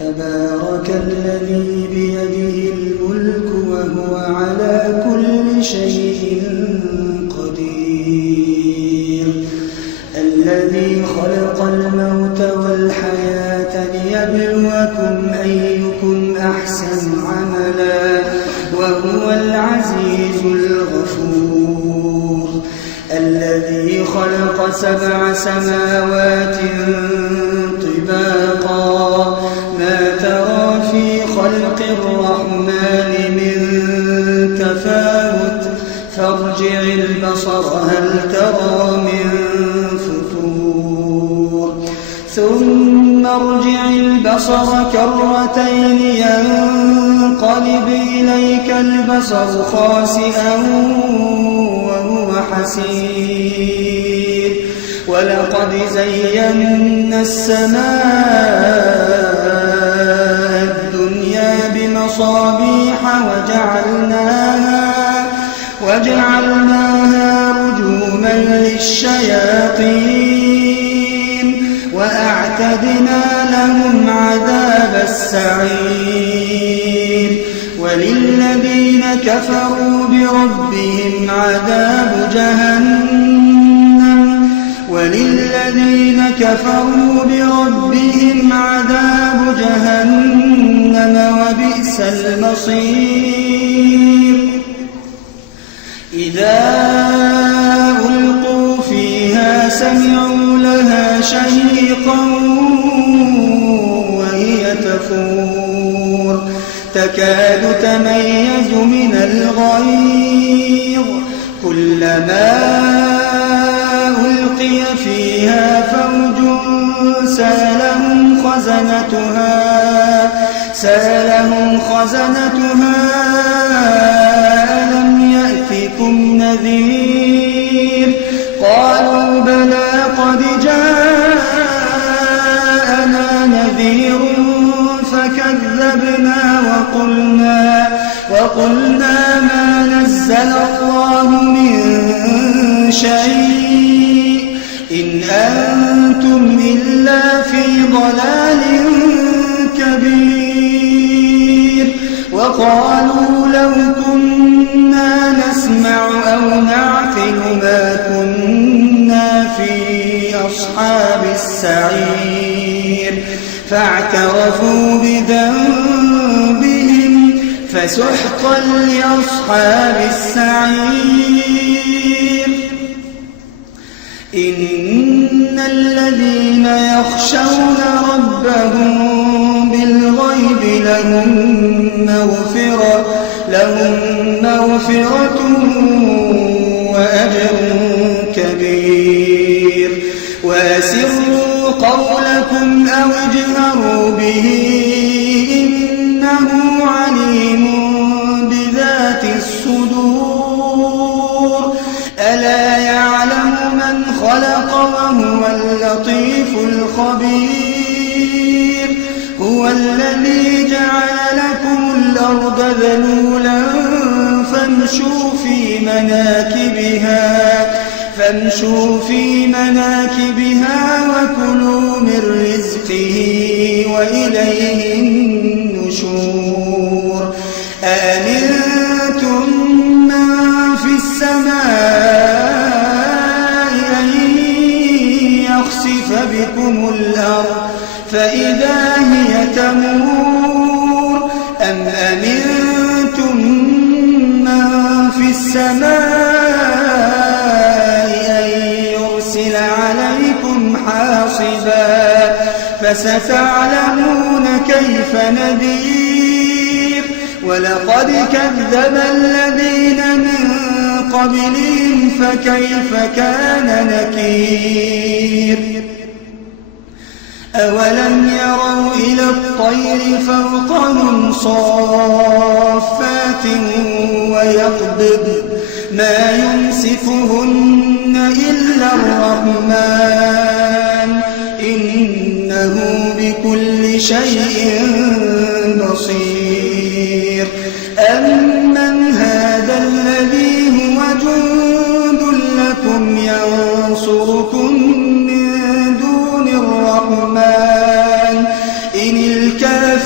تبارك الذي بيده الملك وهو على كل شيء قدير الذي خلق الموت والحياة ليبلوكم أيكم أحسن عملا وهو العزيز الغفور الذي خلق 7 سماوات طباقا ما ترى في خلق الرحمن من تفاوت فارجع البصر هل ترى من فطور ثم ارجع البصر كرتين ينقلب إليك البصر خاسئا وهو حسير ولقد زينا السماء الدنيا بمصابيح وجعلناها رجوما للشياطين وأعتدنا لهم عذاب السعير وللذين كفروا بربهم عذاب جهنم وبئس المصير إذا ألقوا فيها سمعوا لها شهيقا وهي تفور تكاد تميز من الغيظ كلما ألقي فيها فوج سألهم خزنتها ألم يأتكم نذير قالوا بلى قد جاءنا نذير فكذبنا وقلنا ما نزل الله من شيء إن أنتم إلا في ضلال كبير وقالوا لو كنا نسمع أو نعقل ما كنا في أصحاب السعير فاعترفوا بذنبهم فسحقا لأصحاب السعير إن الذين يخشون ربهم بالغيب لهم مغفرة وأجر كبير وأسروا قولكم أو اجهروا به إنه عليم بذات الصدور ألا يعلم من خلق وهو اللطيف الخبير هو الذي جعل لكم الأرض ذلولا فامشوا في مناكبها وكلوا من رزقه وإليه النشور أأمنتم من في السماء أن يخسف بكم الأرض فإذا هي تمور أم أمنتم من في السماء أن يرسل عليكم حاصبا فستعلمون كيف نذير ولقد كذب الذين من قبلهم فكيف كان نكير أولم يروا إلى الطير فوقهم صافات ويقبض ما يمسكهن إلا الرحمن إنه بكل شيء بصير أمن هذا الذي هو جند لكم ينصركم من دون الرحمن إن الكافرون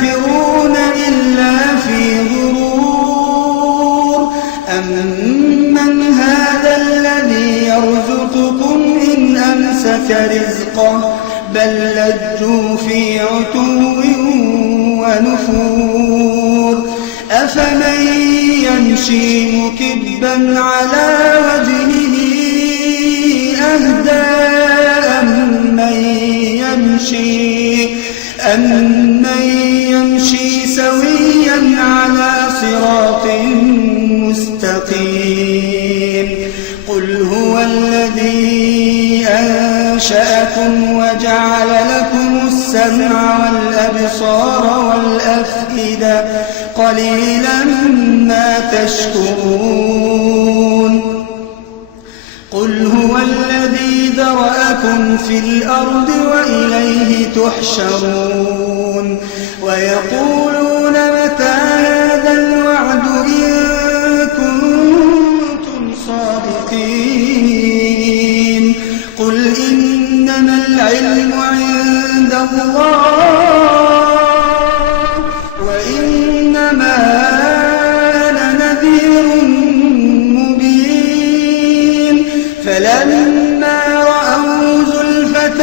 لجوا في عتو ونفور أفمن يمشي مكبا على وجهه أهدى أمن يمشي سويا على صراط مستقيم قل هو الذي أنشأكم وجعل لكم السمع والأبصار والأفئدة قليلا ما تشكرون قل هو الذي ذرأكم في الأرض وإليه تحشرون ويقولون متى هذا الوعد إن كنتم صادقين قل إنما العلم عند الله وإنما أنا نذير مبين فلما رأوا زلفة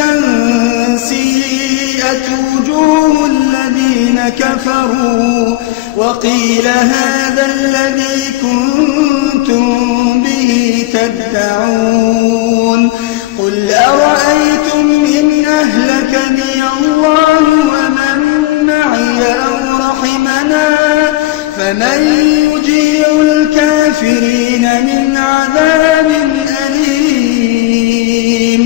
سيئت وجوه الذين كفروا وقيل هذا الذي كنتم به تدعون قل أرأيتم إن أهلكني الله ومن معي أو رحمنا فمن يجير الكافرين من عذاب أليم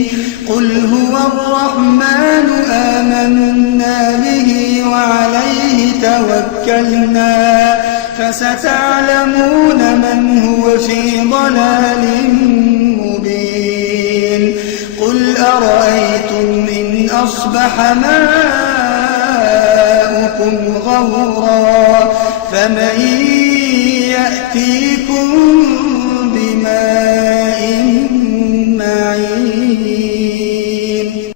قل هو الرحمن آمنا به وعليه توكلنا فستعلمون من هو في ضلال مبين قل أرأيتم إن أصبح ماؤكم غورا فمن يأتي